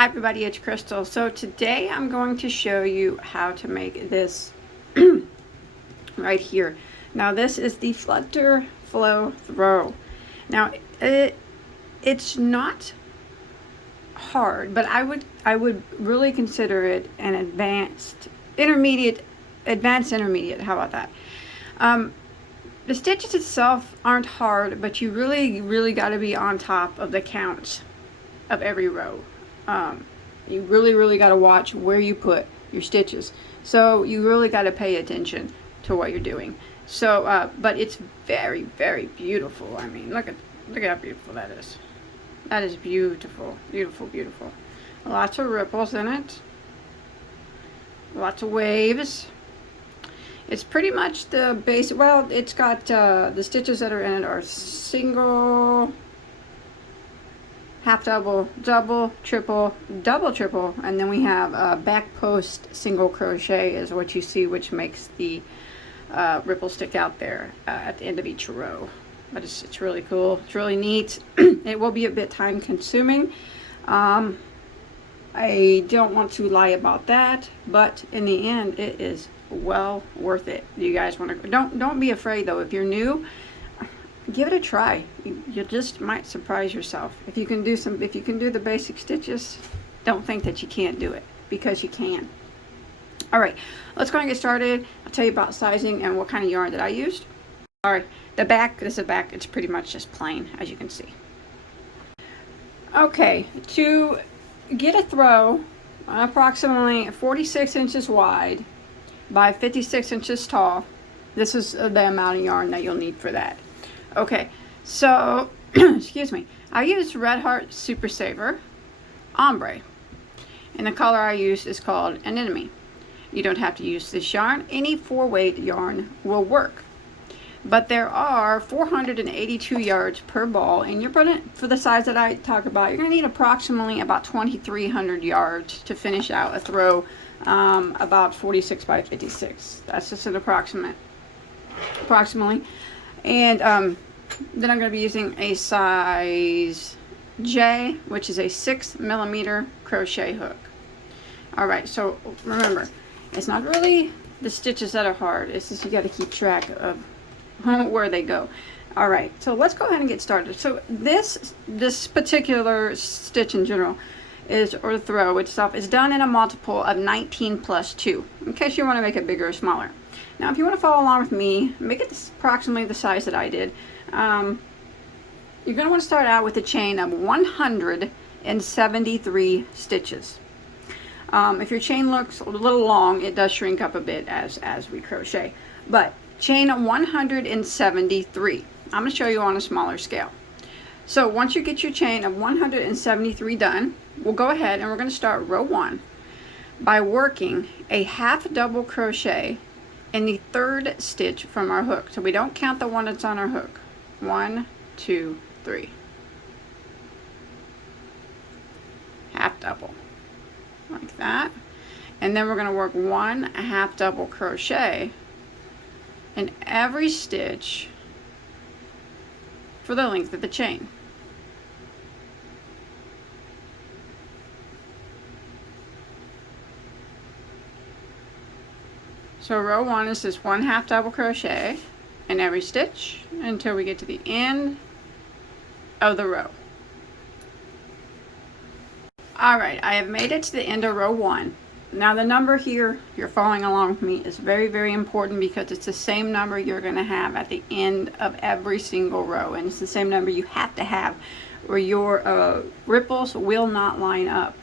Hi everybody, it's Crystal. So today I'm going to show you how to make this right here. Now this is the Flutter Flow Throw. Now it's not hard, but I would really consider it an advanced intermediate. How about that? The stitches itself aren't hard, but you really got to be on top of the counts of every row. You really got to watch where you put your stitches, so you really got to pay attention to what you're doing. So but it's very beautiful. I mean, look at how beautiful that is. That is beautiful. Lots of ripples in it, lots of waves. It's pretty much the base. Well, it's got the stitches that are in it are single, half double, double, triple, double, triple, and then we have back post single crochet is what you see, which makes the ripple stick out there at the end of each row. But it's really cool. It's really neat. It will be a bit time consuming. I don't want to lie about that, but in the end, it is well worth it. You guys want to don't be afraid though. If you're new, give it a try. You just might surprise yourself. If you can do the basic stitches, don't think that you can't do it, because you can. All right, let's go and get started. I'll tell you about sizing and what kind of yarn that I used. All right, this is the back. It's pretty much just plain, as you can see. Okay, to get a throw approximately 46 inches wide by 56 inches tall, this is the amount of yarn that you'll need for that. Okay, so excuse me, I used Red Heart Super Saver Ombre, and the color I used is called Anemone. You don't have to use this yarn. Any 4-weight yarn will work, but there are 482 yards per ball, and you're putting, for the size that I talk about, you're going to need approximately about 2,300 yards to finish out a throw about 46 by 56. That's just an approximately. And then I'm going to be using a size J, which is a 6mm crochet hook. Alright, so remember, it's not really the stitches that are hard, it's just you got to keep track of where they go. Alright, so let's go ahead and get started. So this particular stitch in general or throw itself is done in a multiple of 19 plus 2, in case you want to make it bigger or smaller. Now if you want to follow along with me, make it approximately the size that I did. You're going to want to start out with a chain of 173 stitches. If your chain looks a little long, it does shrink up a bit as we crochet, but chain 173. I'm going to show you on a smaller scale. So once you get your chain of 173 done, we'll go ahead and we're going to start row 1 by working a half double crochet in the 3rd stitch from our hook. So we don't count the one that's on our hook. 1, 2, 3. Half double. Like that. And then we're going to work 1 half double crochet in every stitch for the length of the chain. So row 1 is just 1 half double crochet in every stitch until we get to the end of the row. Alright, I have made it to the end of row 1. Now the number here, you're following along with me, is very important, because it's the same number you're going to have at the end of every single row, and it's the same number you have to have, or your ripples will not line up.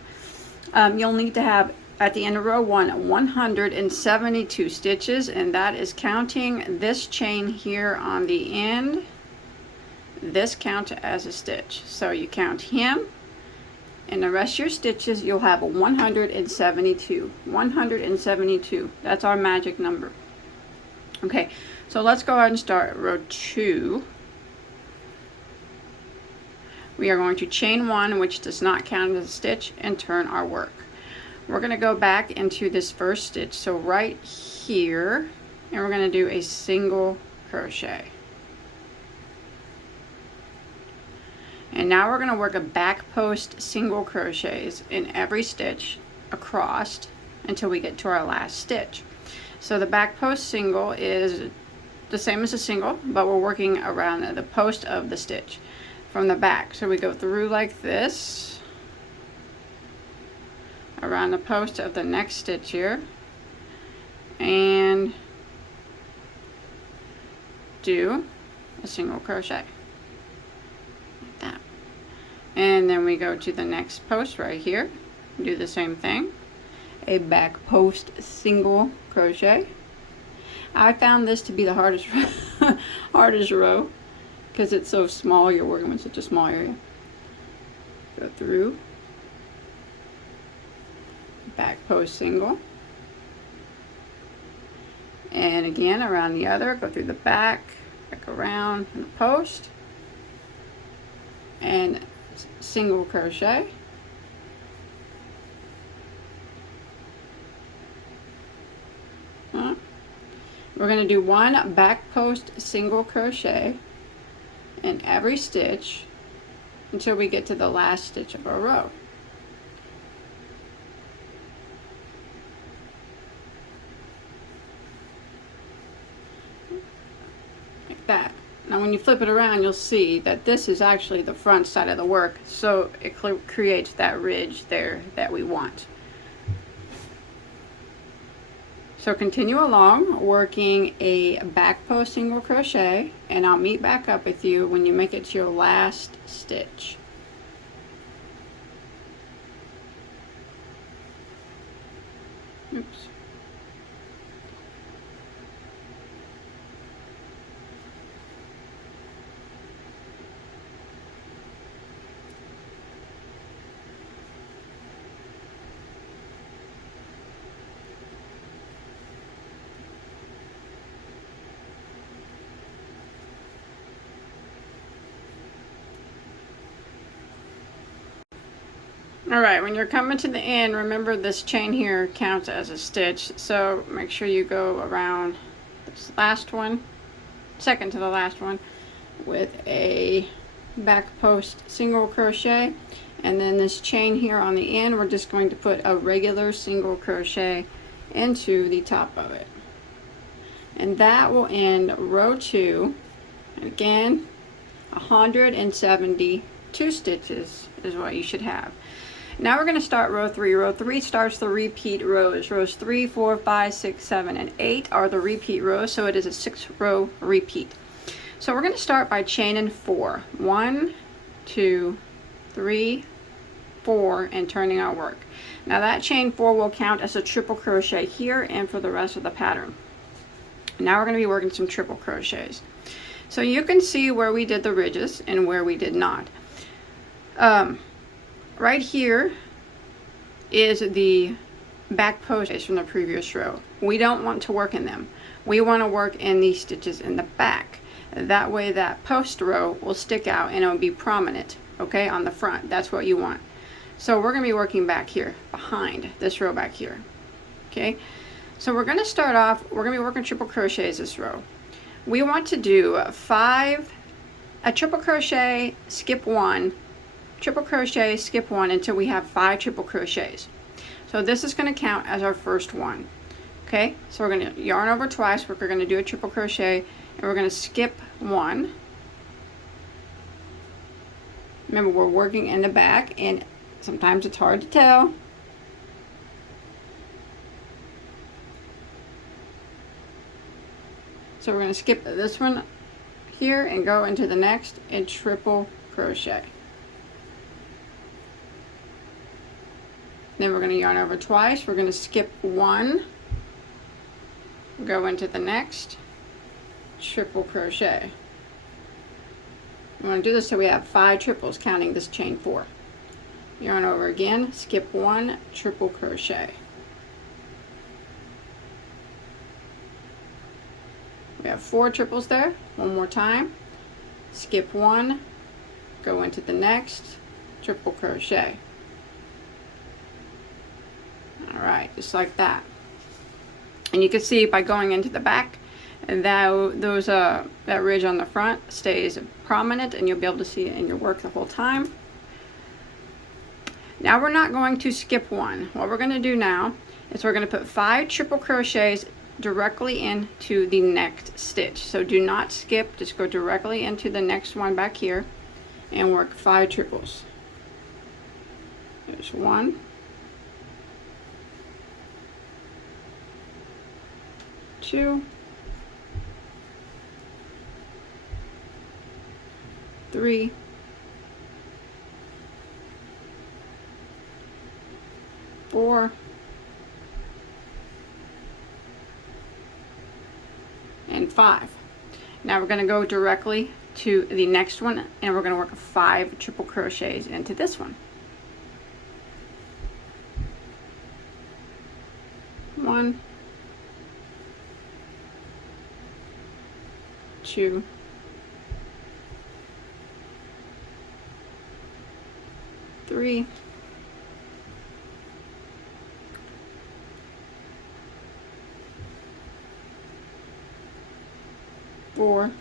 You'll need to have at the end of row 1 172 stitches, and that is counting this chain here on the end. This counts as a stitch, so you count him, and the rest of your stitches, you'll have 172. 172. That's our magic number. Okay, so let's go ahead and start row 2. We are going to chain 1, which does not count as a stitch, and turn our work. We're going to go back into this first stitch, so right here, and we're going to do a single crochet. And now we're going to work a back post single crochets in every stitch across until we get to our last stitch. So the back post single is the same as a single, but we're working around the post of the stitch from the back. So we go through like this, around the post of the next stitch here, and do a single crochet like that. And then we go to the next post right here, do the same thing, a back post single crochet. I found this to be the hardest hardest row because it's so small. You're working with such a small area. Go through, back post single, and again around the other, go through the back around the post, and single crochet. We're going to do one back post single crochet in every stitch until we get to the last stitch of our row. Like that. Now when you flip it around, you'll see that this is actually the front side of the work, so it creates that ridge there that we want. So continue along working a back post single crochet, and I'll meet back up with you when you make it to your last stitch. Oops. Alright, when you're coming to the end, remember this chain here counts as a stitch, so make sure you go around this last one, second to the last one, with a back post single crochet, and then this chain here on the end, we're just going to put a regular single crochet into the top of it. And that will end row 2. And again, 172 stitches is what you should have. Now we're going to start row 3. Row 3 starts the repeat rows. Rows 3, 4, 5, 6, 7, and 8 are the repeat rows, so it is a 6-row repeat. So we're going to start by chaining 4. 1, 2, 3, 4, and turning our work. Now that chain 4 will count as a triple crochet here and for the rest of the pattern. Now we're going to be working some triple crochets. So you can see where we did the ridges and where we did not. Right here is the back post from the previous row. We don't want to work in them. We want to work in these stitches in the back. That way that post row will stick out and it will be prominent, okay, on the front. That's what you want. So we're going to be working back here, behind this row back here, okay? So we're going to start off, we're going to be working triple crochets this row. We want to do a triple crochet, skip 1, triple crochet, skip 1 until we have 5 triple crochets. So this is going to count as our first one. Okay, so we're going to yarn over twice, we're going to do a triple crochet, and we're going to skip 1. Remember, we're working in the back, and sometimes it's hard to tell. So we're going to skip this one here and go into the next and triple crochet. Then we're going to yarn over twice. We're going to skip 1, go into the next, triple crochet. We want to do this so we have 5 triples, counting this chain 4. Yarn over again, skip 1, triple crochet. We have 4 triples there. One more time, skip 1, go into the next, triple crochet. Alright, just like that. And you can see by going into the back And that ridge on the front stays prominent, and you'll be able to see it in your work the whole time. Now we're not going to skip one. What we're going to do now is we're going to put 5 triple crochets directly into the next stitch. So do not skip, just go directly into the next one back here and work 5 triples. There's 1, 2, 3, 4, and 5. Now we're going to go directly to the next one, and we're going to work 5 triple crochets into this one. 1, 2, 3, 4,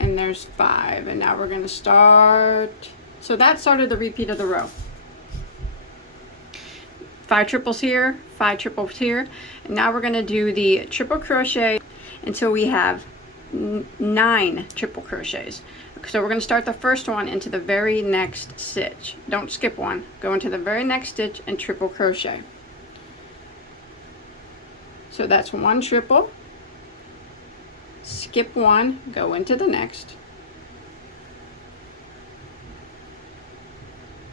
and there's 5. And now we're going to start. So that started the repeat of the row. 5 triples here, 5 triples here, and now we're going to do the triple crochet until we have 9 triple crochets. So we're going to start the first one into the very next stitch. Don't skip one. Go into the very next stitch and triple crochet. So that's 1 triple, skip 1, go into the next.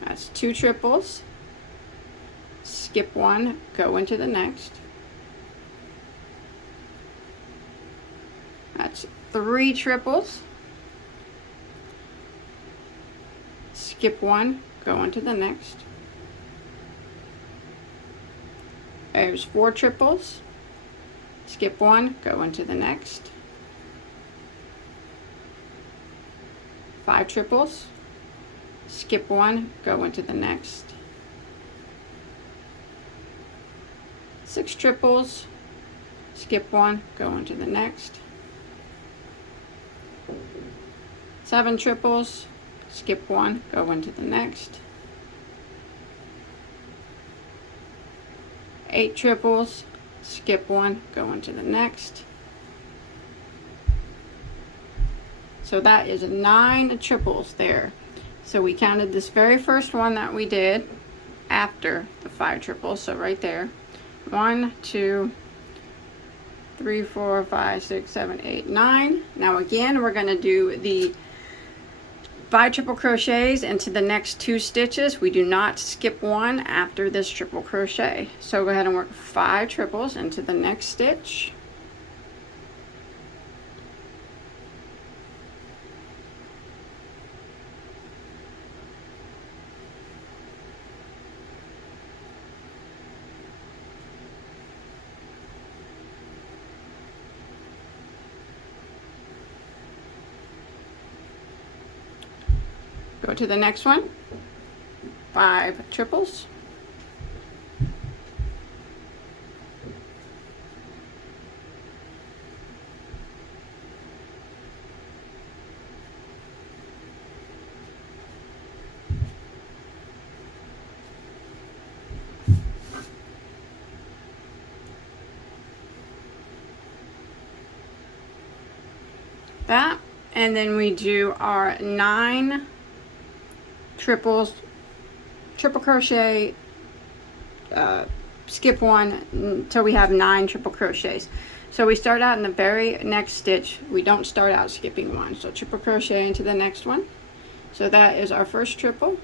That's 2 triples, skip 1, go into the next. That's 3 triples, skip 1, go into the next. There's 4 triples, skip 1, go into the next. 5 triples, skip 1, go into the next. 6 triples, skip 1, go into the next. 7 triples, skip 1, go into the next. 8 triples, skip 1, go into the next. So that is 9 triples there. So we counted this very first one that we did after the 5 triples. So right there, 1, 2, 3, 4, 5, 6, 7, 8, 9. Now again, we're going to do the 5 triple crochets into the next 2 stitches. We do not skip one after this triple crochet. So go ahead and work 5 triples into the next stitch. Go to the next one, 5 triples, that, and then we do our 9 triples, triple crochet, skip 1 until we have 9 triple crochets. So we start out in the very next stitch. We don't start out skipping 1. So triple crochet into the next one. So that is our first triple.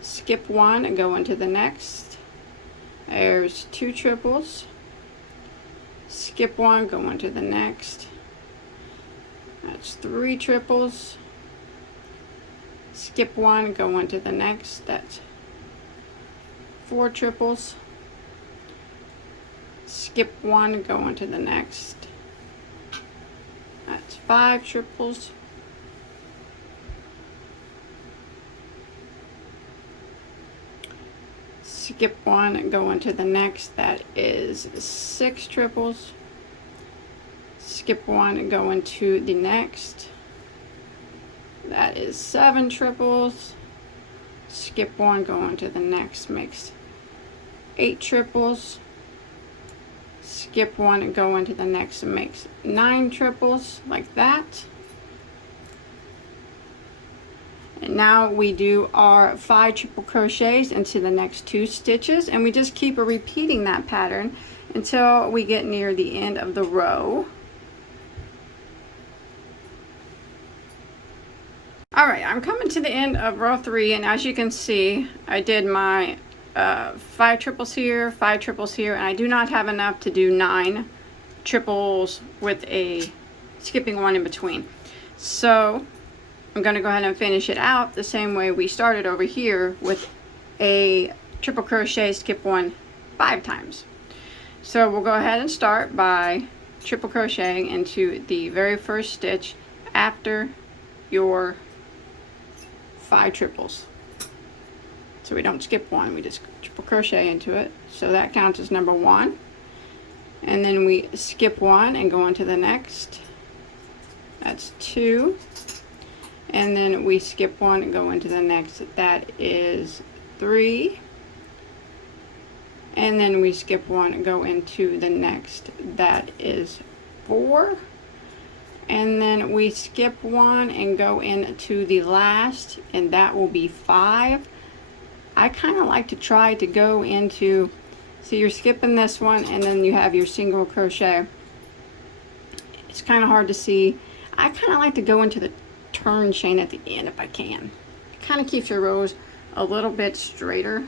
Skip 1 and go into the next. There's 2 triples. Skip 1, go into the next. That's 3 triples. Skip 1, go into the next. That's 4 triples. Skip 1, go into the next. That's 5 triples. skip one and go into the next. That is 6 triples. Skip one and go into the next. That is 7 triples. Skip one, go into the next, makes 8 triples. Skip one and go into the next, and makes 9 triples, like that. And now we do our 5 triple crochets into the next 2 stitches, and we just keep repeating that pattern until we get near the end of the row. Alright, I'm coming to the end of row 3, and as you can see, I did my 5 triples here, 5 triples here, and I do not have enough to do 9 triples with a skipping one in between. So I'm going to go ahead and finish it out the same way we started over here with a triple crochet, skip one 5 times. So we'll go ahead and start by triple crocheting into the very first stitch after your 5 triples. So we don't skip one, we just triple crochet into it. So that counts as number 1. And then we skip one and go into the next. That's 2. And then we skip one and go into the next. That is 3. And then we skip one and go into the next. That is 4. And then we skip one and go into the last, and that will be 5. I kind of like to try to go into, so you're skipping this one and then you have your single crochet. It's kind of hard to see. I kind of like to go into the turn chain at the end if I can. It kind of keeps your rows a little bit straighter.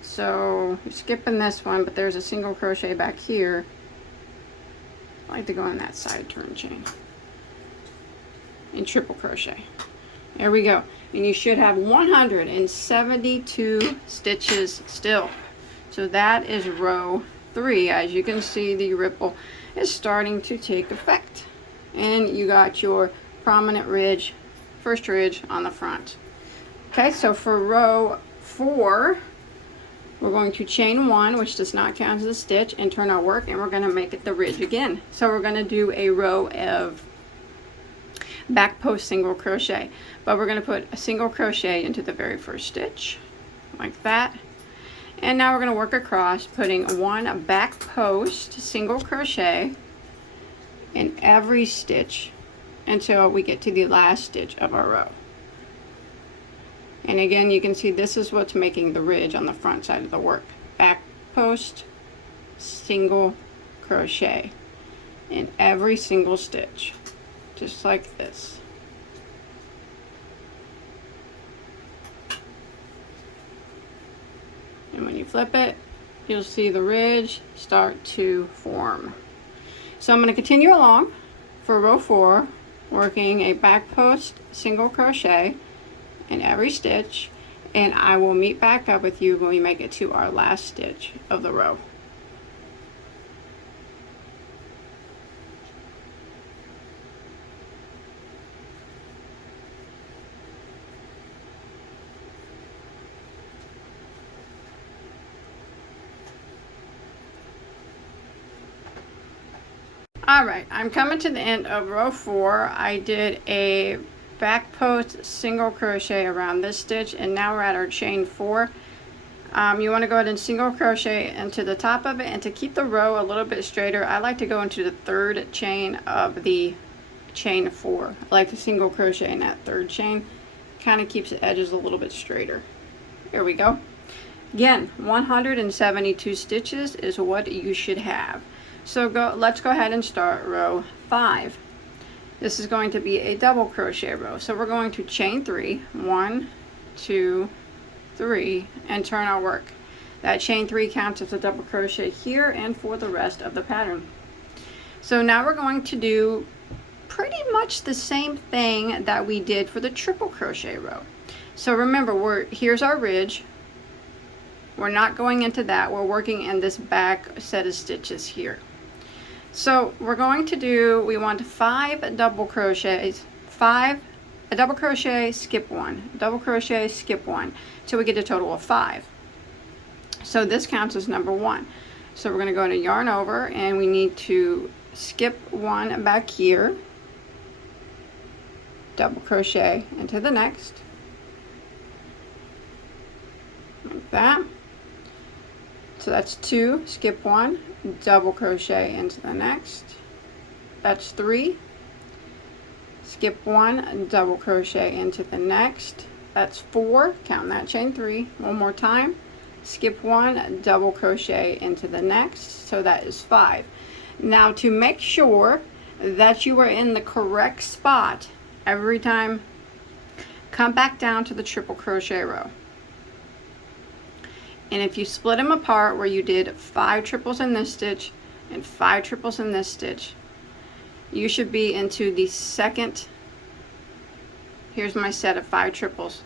So you're skipping this one, but there's a single crochet back here. I like to go in that side turn chain and triple crochet. There we go. And you should have 172 stitches still. So that is row 3. As you can see, the ripple is starting to take effect. And you got your prominent ridge, first ridge on the front. Okay, so for row 4, we're going to chain 1, which does not count as a stitch, and turn our work, and we're going to make it the ridge again. So we're going to do a row of back post single crochet, but we're going to put a single crochet into the very first stitch, like that. And now we're going to work across, putting 1 back post single crochet in every stitch until we get to the last stitch of our row. And again, you can see this is what's making the ridge on the front side of the work. Back post, single crochet in every single stitch, just like this. And when you flip it, you'll see the ridge start to form. So I'm going to continue along for row 4, working a back post single crochet in every stitch, and I will meet back up with you when we make it to our last stitch of the row. Alright, I'm coming to the end of row 4. I did a back post single crochet around this stitch, and now we're at our chain 4. You want to go ahead and single crochet into the top of it, and to keep the row a little bit straighter, I like to go into the 3rd chain of the chain 4. I like to single crochet in that 3rd chain. Kind of keeps the edges a little bit straighter. There we go. Again, 172 stitches is what you should have. So let's go ahead and start row 5. This is going to be a double crochet row. So we're going to chain 3, 1, 2, 3, and turn our work. That chain 3 counts as a double crochet here and for the rest of the pattern. So now we're going to do pretty much the same thing that we did for the triple crochet row. So remember, here's our ridge. We're not going into that. We're working in this back set of stitches here. So we're going to do, we want 5 double crochets, a double crochet, skip 1, double crochet, skip 1, till we get a total of 5. So this counts as number 1. So we're going to go into yarn over, and we need to skip 1 back here, double crochet into the next, like that. So that's 2, skip 1, double crochet into the next, that's 3, skip 1, double crochet into the next, that's 4, count that chain 3, one more time, skip 1, double crochet into the next, so that is 5. Now to make sure that you are in the correct spot every time, come back down to the triple crochet row. And if you split them apart where you did 5 triples in this stitch and 5 triples in this stitch, you should be into the second. Here's my set of 5 triples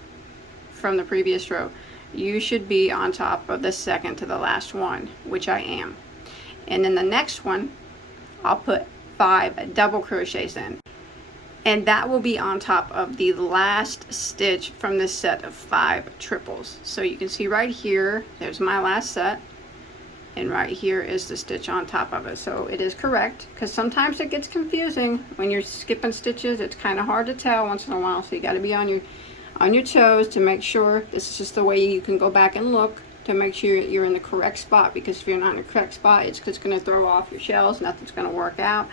from the previous row. You should be on top of the second to the last one, which I am. And then the next one, I'll put 5 double crochets in, and that will be on top of the last stitch from this set of 5 triples. So you can see right here, there's my last set, and right here is the stitch on top of it. So it is correct, because sometimes it gets confusing when you're skipping stitches. It's kind of hard to tell once in a while, so you got to be on your toes to make sure. This is just the way you can go back and look to make sure you're in the correct spot, because if you're not in the correct spot, it's just going to throw off your shells. Nothing's going to work out,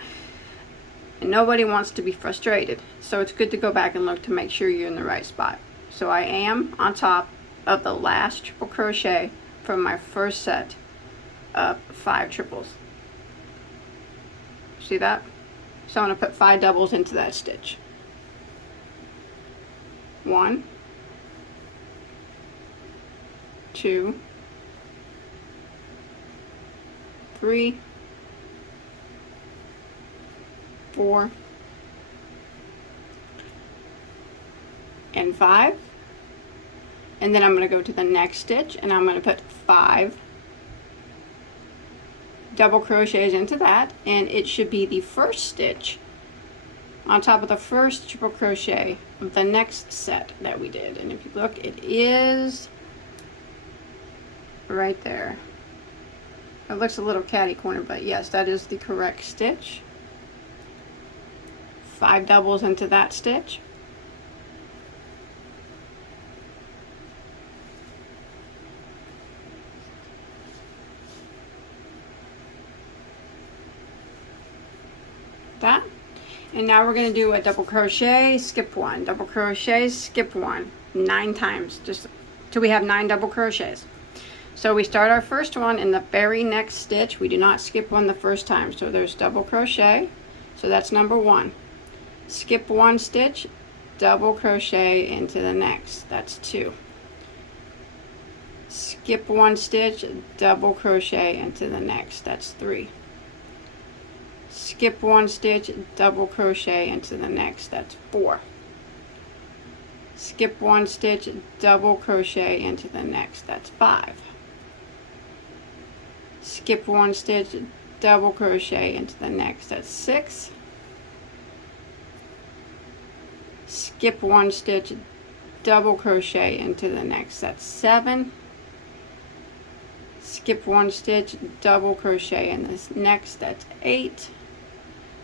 and nobody wants to be frustrated. So it's good to go back and look to make sure you're in the right spot. So I am on top of the last triple crochet from my first set of 5 triples. See that? So I'm going to put 5 doubles into that stitch. 1, 2, 3, 4, and 5. And then I'm going to go to the next stitch, and I'm going to put 5 double crochets into that, and it should be the first stitch on top of the first triple crochet of the next set that we did. And if you look, it is right there. It looks a little catty corner, but yes, that is the correct stitch. 5 doubles into that stitch. That. And now we're going to do a double crochet, skip 1, double crochet, skip 1, 9 times, just till we have 9 double crochets. So we start our first one in the very next stitch. We do not skip one the first time. So there's double crochet. So that's number 1. Skip 1 stitch, double crochet into the next. That's 2. Skip 1 stitch, double crochet into the next. That's 3. Skip 1 stitch, double crochet into the next. That's 4. Skip 1 stitch, double crochet into the next. That's 5. Skip 1 stitch, double crochet into the next. That's 6. Skip 1 stitch, double crochet into the next. That's 7. Skip 1 stitch, double crochet in this next. That's 8.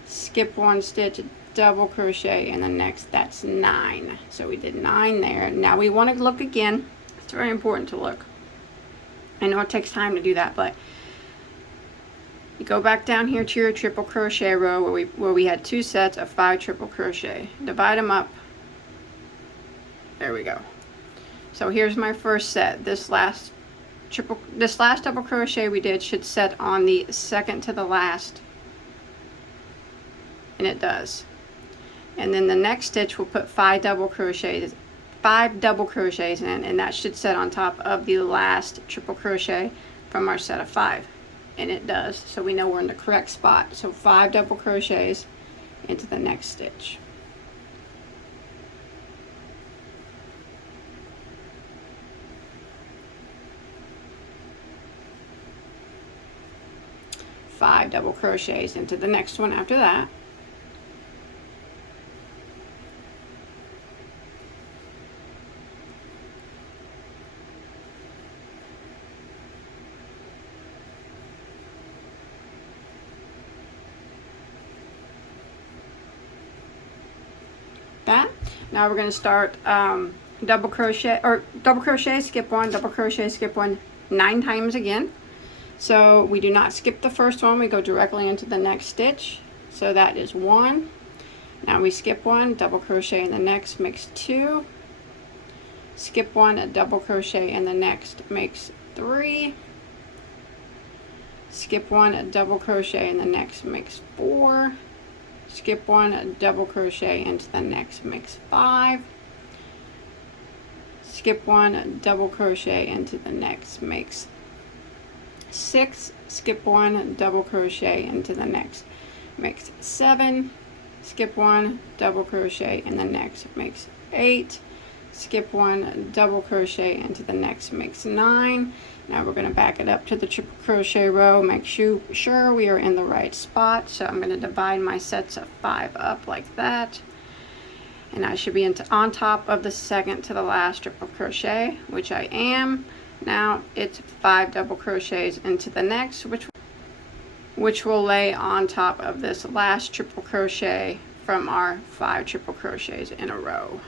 Skip 1 stitch, double crochet in the next. That's 9. So we did 9 there. Now we want to look again. It's very important to look. I know it takes time to do that, but you go back down here to your triple crochet row where we had 2 sets of 5 triple crochet. Divide them up. There we go. So here's my first set. This last double crochet we did should set on the second to the last, and it does. And then the next stitch we'll put 5 double crochets in, and that should set on top of the last triple crochet from our set of 5, and it does. So we know we're in the correct spot. So 5 double crochets into the next stitch. Five double crochets into the next one after that. that. Now we're going to start double crochet, skip one, double crochet, skip one 9 times again. So we do not skip the first one, we go directly into the next stitch. So that is 1. Now we skip one, double crochet in the next, makes 2. Skip one, a double crochet in the next, makes 3. Skip one, a double crochet in the next, makes 4. Skip one, a double crochet into the next, makes 5. Skip one, a double crochet into the next, makes 6. Skip one, double crochet into the next, makes 7. Skip one, double crochet in the next, makes 8. Skip one, double crochet into the next, makes 9. Now we're going to back it up to the triple crochet row, make sure we are in the right spot. So I'm going to divide my sets of 5 up like that, and I should be on top of the second to the last triple crochet, which I am. Now it's 5 double crochets into the next, which will lay on top of this last triple crochet from our 5 triple crochets in a row.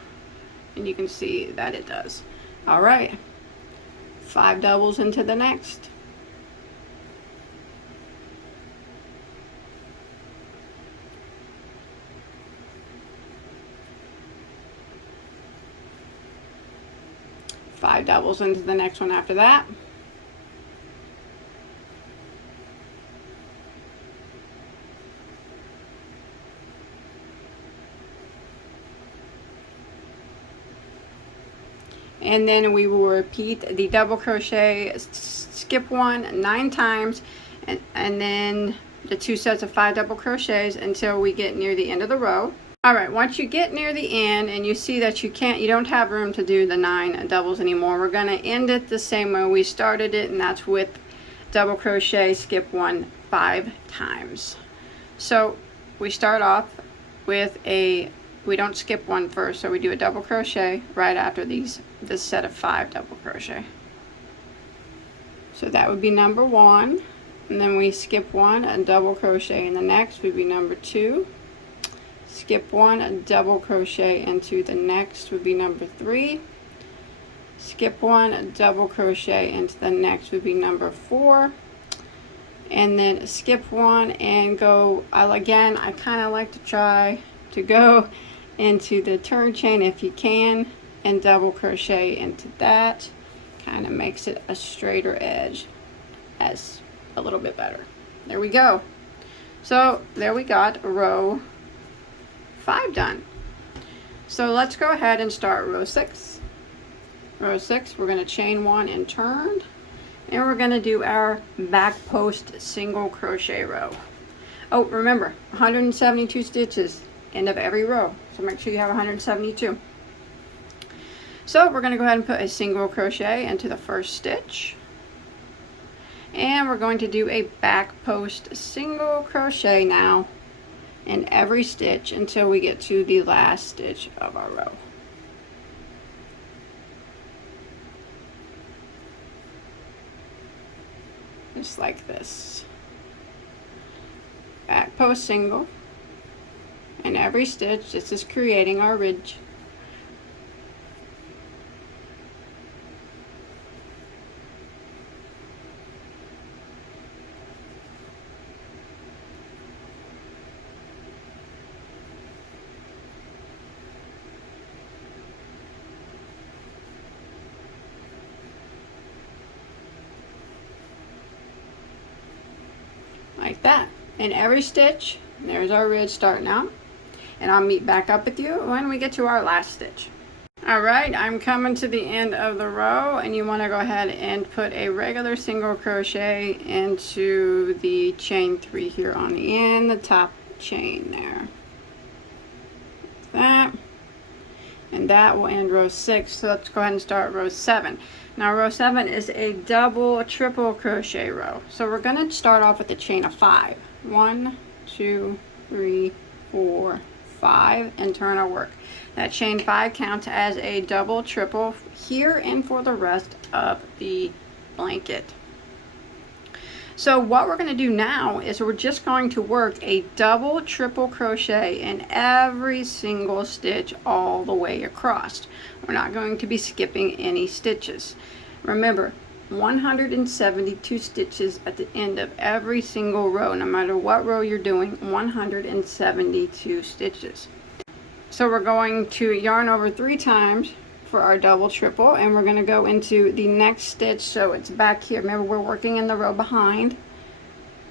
And you can see that it does. All right, 5 doubles into the next. Five doubles into the next one after that. And then we will repeat the double crochet, skip one 9 times, and then the 2 sets of 5 double crochets until we get near the end of the row. All right, once you get near the end and you see that you don't have room to do the 9 doubles anymore, we're going to end it the same way we started it, and that's with double crochet, skip one 5 times. So we start off with we don't skip one first, so we do a double crochet right after this set of 5 double crochet. So that would be number 1, and then we skip one, a double crochet in the next would be number 2. Skip one, a double crochet into the next would be number 3. Skip one, a double crochet into the next would be number 4. And then skip one and go, I kind of like to try to go into the turn chain if you can, and double crochet into that. Kind of makes it a straighter edge as a little bit better. There we go. So there we got row 5 done. So let's go ahead and start row 6. Row 6, we're going to chain 1 and turn, and we're going to do our back post single crochet row. Oh, remember, 172 stitches end of every row, so make sure you have 172. So we're going to go ahead and put a single crochet into the first stitch, and we're going to do a back post single crochet now in every stitch until we get to the last stitch of our row. Just like this. Back post single in every stitch. This is creating our ridge. Like that. In every stitch, there's our ridge starting out. And I'll meet back up with you when we get to our last stitch. Alright, I'm coming to the end of the row, and you want to go ahead and put a regular single crochet into the chain 3 here on the end, the top chain there. Like that. And that will end row 6. So let's go ahead and start row 7. Now row 7 is a double triple crochet row. So we're going to start off with a chain of 5. 1, 2, 3, 4, 5, and turn our work. That chain 5 counts as a double triple here and for the rest of the blanket. So what we're going to do now is we're just going to work a double triple crochet in every single stitch all the way across. We're not going to be skipping any stitches. Remember, 172 stitches at the end of every single row. No matter what row you're doing, 172 stitches. So we're going to yarn over 3 times for our double triple, and we're going to go into the next stitch. So it's back here. Remember, we're working in the row behind.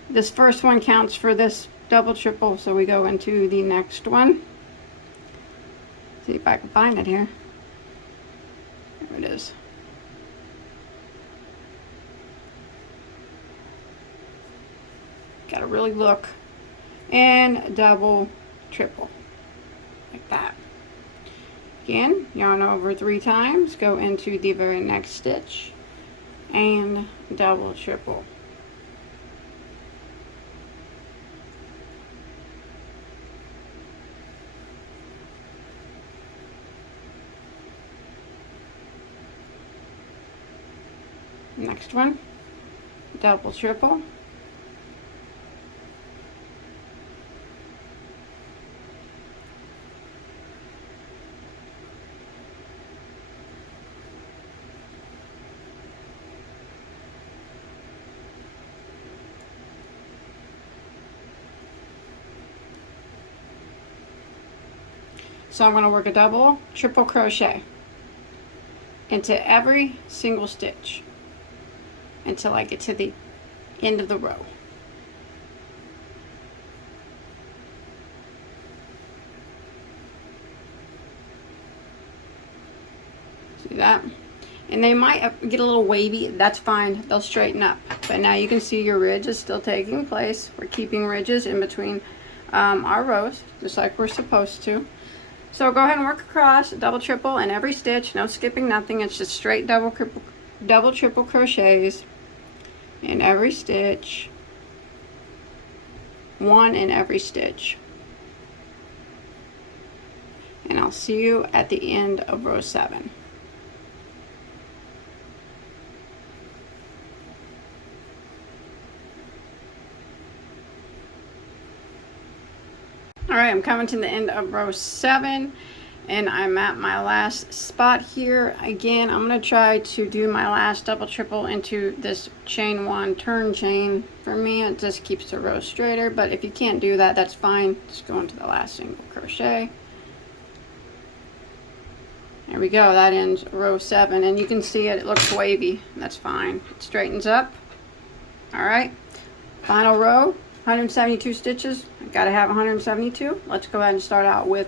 This first one counts for this double triple, so we go into the next one. See if I can find it here. There it is. Gotta really look. And double triple, like that. Again, yarn over 3 times, go into the very next stitch, and double triple. Next one, double triple. So I'm going to work a double triple crochet into every single stitch until I get to the end of the row. See that? And they might get a little wavy. That's fine. They'll straighten up. But now you can see your ridge is still taking place. We're keeping ridges in between our rows, just like we're supposed to. So go ahead and work across, double, triple in every stitch. No skipping, nothing. It's just straight double, triple crochets in every stitch. 1 in every stitch. And I'll see you at the end of row 7. Alright, I'm coming to the end of row 7 and I'm at my last spot here. Again, I'm going to try to do my last double triple into this chain 1 turn chain. For me, it just keeps the row straighter, but if you can't do that, that's fine. Just go into the last single crochet. There we go, that ends row 7, and you can see it looks wavy. That's fine. It straightens up. Alright, final row. 172 stitches. Gotta have 172. Let's go ahead and start out with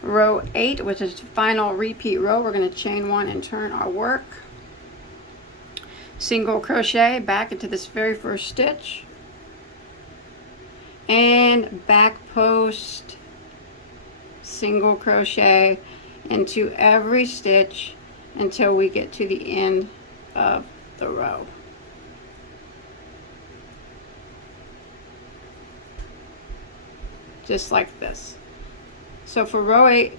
row 8, which is the final repeat row. We're going to chain 1 and turn our work. Single crochet back into this very first stitch. And back post, single crochet into every stitch until we get to the end of the row. Just like this. So for row 8,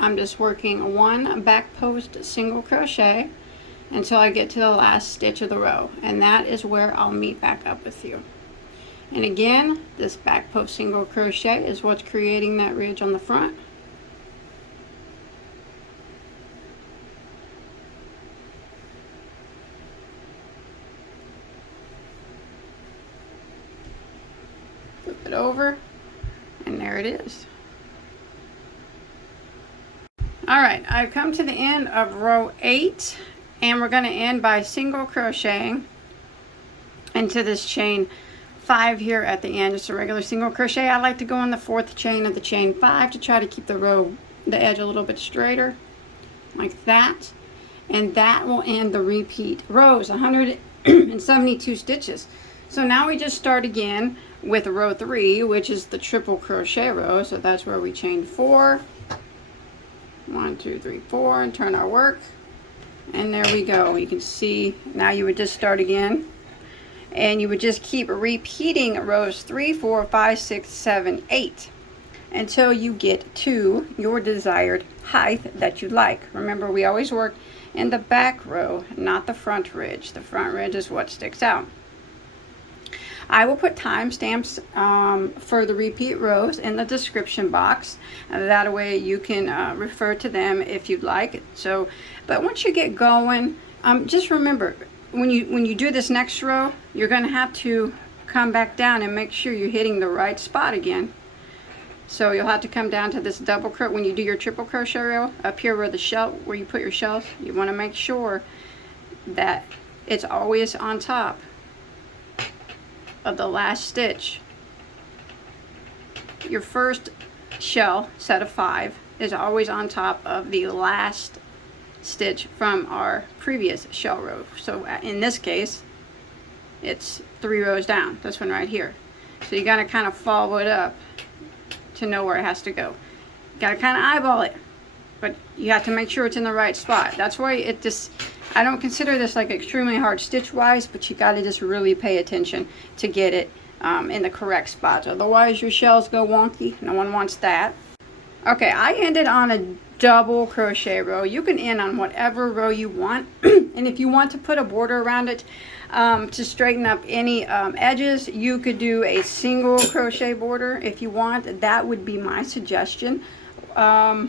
I'm just working 1 back post single crochet until I get to the last stitch of the row, and that is where I'll meet back up with you. And again, this back post single crochet is what's creating that ridge on the front. Flip it over. And there it is. Alright, I've come to the end of row 8, and we're going to end by single crocheting into this chain 5 here at the end. Just a regular single crochet. I like to go on the 4th chain of the chain 5 to try to keep the edge a little bit straighter, like that. And that will end the repeat rows, 172 stitches. So now we just start again with row 3, which is the triple crochet row. So that's where we chain 4, 1 2 3 4, and turn our work, and there we go. You can see now you would just start again, and you would just keep repeating rows 3 4 5 6 7 8 until you get to your desired height that you like. Remember, we always work in the back row, not the front ridge. The front ridge is what sticks out. I will put timestamps for the repeat rows in the description box. That way you can refer to them if you'd like. So, but once you get going, just remember, when you do this next row, you're going to have to come back down and make sure you're hitting the right spot again. So you'll have to come down to this double crochet when you do your triple crochet row up here where the shell, where you put your shells. You want to make sure that it's always on top of the last stitch. Your first shell set of 5 is always on top of the last stitch from our previous shell row. So in this case, it's 3 rows down, this one right here. So you got to kind of follow it up to know where it has to go. You got to kind of eyeball it, but you have to make sure it's in the right spot. That's why it just, I don't consider this like extremely hard stitch wise, but you got to just really pay attention to get it in the correct spots. Otherwise your shells go wonky. No one wants that. Okay, I ended on a double crochet row. You can end on whatever row you want. And if you want to put a border around it to straighten up any edges, you could do a single crochet border if you want. That would be my suggestion. Other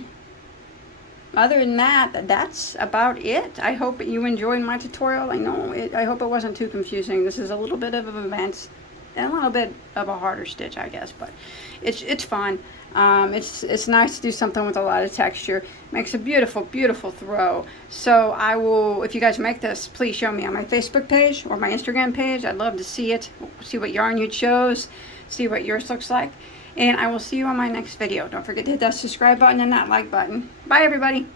than that, that's about it. I hope you enjoyed my tutorial. I hope it wasn't too confusing. This is a little bit of an advanced and a little bit of a harder stitch, I guess, but it's fun. It's nice to do something with a lot of texture. Makes a beautiful, beautiful throw. So I will, if you guys make this, please show me on my Facebook page or my Instagram page. I'd love to see it, see what yarn you chose, see what yours looks like. And I will see you on my next video. Don't forget to hit that subscribe button and that like button. Bye, everybody.